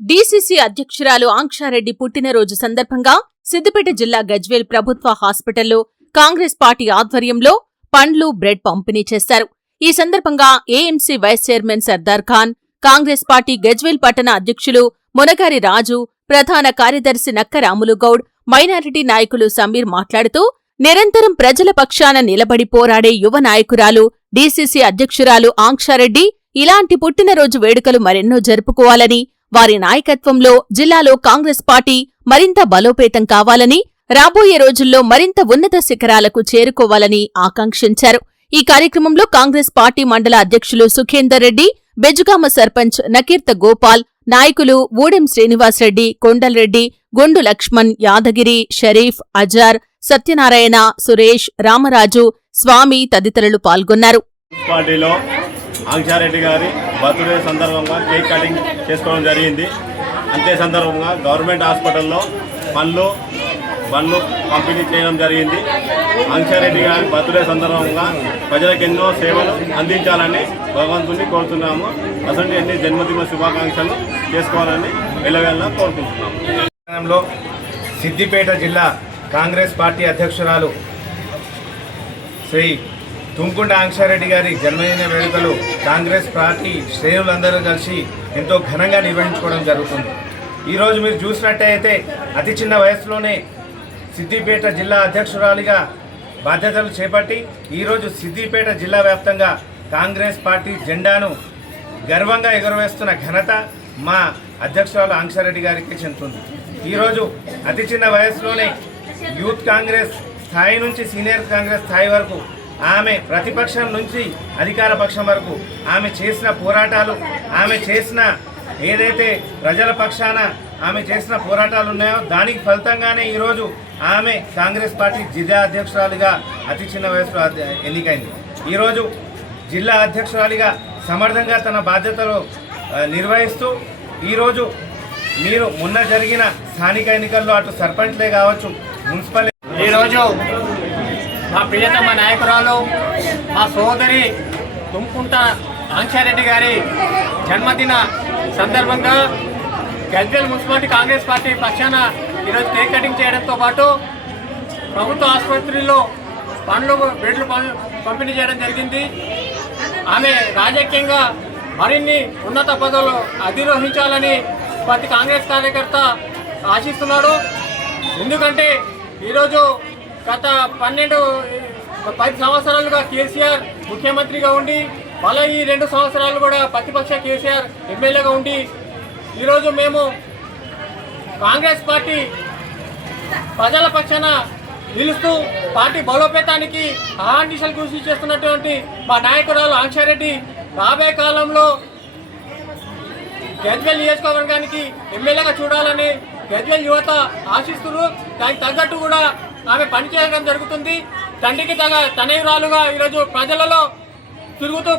DCC అధ్యక్షురాలు ఆంక్షారెడ్డి పుట్టినరోజు సందర్భంగా సిద్దిపేట జిల్లా గజ్వేల్ ప్రభుత్వ హాస్పిటల్లో కాంగ్రెస్ పార్టీ ఆధ్వర్యంలో పండ్లు, బ్రెడ్ పంపిణీ చేశారు. ఈ సందర్భంగా AMC vice chairman Sardar Khan, Congress party Gajwel పట్టణ అధ్యక్షులు మునగారి రాజు, ప్రధాన కార్యదర్శి నక్క రాములుగౌడ్, మైనారిటీ నాయకులు సమీర్ మాట్లాడుతూ, నిరంతరం ప్రజల పక్షాన నిలబడి పోరాడే యువ నాయకురాలు డీసీసీ అధ్యక్షురాలు ఆంక్షారెడ్డి ఇలాంటి పుట్టినరోజు వేడుకలు మరెన్నో జరుపుకోవాలని, వారి నాయకత్వంలో జిల్లాలో కాంగ్రెస్ పార్టీ మరింత బలోపేతం కావాలని, రాబోయే రోజుల్లో మరింత ఉన్నత శిఖరాలకు చేరుకోవాలని ఆకాంక్షించారు. ఈ కార్యక్రమంలో కాంగ్రెస్ పార్టీ మండల అధ్యక్షులు సుఖేందర్ రెడ్డి, బెజుగామ సర్పంచ్ నకీర్త గోపాల్, నాయకులు ఊడెం శ్రీనివాసరెడ్డి, కొండల్రెడ్డి, గొండు లక్ష్మణ్, యాదగిరి, షరీఫ్, అజార్, సత్యనారాయణ, సురేష్, రామరాజు, స్వామి తదితరులు పాల్గొన్నారు. పార్టీలో ఆంక్షారెడ్డి గారి బర్త్డే సందర్భంగా కేక్ కటింగ్ చేసుకోవడం జరిగింది. అంతే సందర్భంగా గవర్నమెంట్ హాస్పిటల్లో పండ్లు పంపిణీ చేయడం జరిగింది. ఆంక్షారెడ్డి గారి బర్త్డే సందర్భంగా ప్రజలకు ఎన్నో సేవలు అందించాలని భగవంతుని కోరుతున్నాము. అసలు ఎన్ని జన్మదిన శుభాకాంక్షలు చేసుకోవాలని వెళ్ళవేళ్ళ కోరుకుంటున్నాము. సిద్దిపేట జిల్లా కాంగ్రెస్ పార్టీ అధ్యక్షురాలు శ్రీ తుంకుంట ఆంక్షారెడ్డి గారి జన్మదిన వేడుకలు కాంగ్రెస్ పార్టీ శ్రేణులందరూ కలిసి ఎంతో ఘనంగా నిర్వహించుకోవడం జరుగుతుంది. ఈరోజు మీరు చూసినట్టయితే అతి చిన్న వయసులోనే సిద్దిపేట జిల్లా అధ్యక్షురాలిగా బాధ్యతలు చేపట్టి ఈరోజు సిద్దిపేట జిల్లా వ్యాప్తంగా కాంగ్రెస్ పార్టీ జెండాను గర్వంగా ఎగురవేస్తున్న ఘనత మా అధ్యక్షురాలు ఆంక్షారెడ్డి గారికి చెందుతుంది. ఈరోజు అతి చిన్న వయసులోనే యూత్ కాంగ్రెస్ స్థాయి నుంచి సీనియర్ కాంగ్రెస్ స్థాయి వరకు ఆమె ప్రతిపక్షం నుంచి అధికార పక్షం వరకు ఆమె చేసిన పోరాటాలు, ఆమె చేసిన ఏదైతే ప్రజల పక్షాన ఆమె చేసిన పోరాటాలు ఉన్నాయో దానికి ఫలితంగానే ఈరోజు ఆమె కాంగ్రెస్ పార్టీ జిల్లా అధ్యక్షురాలిగా అతి చిన్న వయసులో ఎన్నికైంది. ఈరోజు జిల్లా అధ్యక్షురాలిగా సమర్థంగా తన బాధ్యతలు నిర్వహిస్తూ ఈరోజు మీరు మొన్న జరిగిన స్థానిక ఎన్నికల్లో అటు సర్పంచ్లే కావచ్చు, మున్సిపల్ ఈరోజు మా ప్రియతమ నాయకురాలు మా సోదరి తుంకుంట ఆంక్షారెడ్డి గారి జన్మదిన సందర్భంగా గజ్వేల్ మున్సిపాలిటీ కాంగ్రెస్ పార్టీ పక్షాన ఈరోజు కేక్ కటింగ్ చేయడంతో పాటు ప్రభుత్వ ఆసుపత్రిలో పండ్లు, బ్రెడ్లు పంపిణీ చేయడం జరిగింది. ఆమె రాజకీయంగా మరిన్ని ఉన్నత పదవులు అధిరోహించాలని ప్రతి కాంగ్రెస్ కార్యకర్త ఆశిస్తున్నాడు. ఎందుకంటే ఈరోజు గత 10 సంవత్సరాలుగా కేసీఆర్ ముఖ్యమంత్రిగా ఉండి మళ్ళీ ఈ 2 సంవత్సరాలు కూడా ప్రతిపక్ష కేసీఆర్ ఎమ్మెల్యేగా ఉండి ఈరోజు మేము కాంగ్రెస్ పార్టీ ప్రజల పక్షాన నిలుస్తూ పార్టీ బలోపేతానికి అహర్నిశలు కృషి చేస్తున్నటువంటి మా నాయకురాలు ఆంక్షారెడ్డి రాబోయే కాలంలో గజ్వేల్ నియోజకవర్గానికి ఎమ్మెల్యేగా చూడాలని గజ్వేల్ యువత ఆశిస్తున్నారు. దానికి తగ్గట్టు కూడా ఆమె పనిచేయడం జరుగుతుంది. తండ్రికి తనయురాలుగా ఈరోజు ప్రజలలో తిరుగుతూ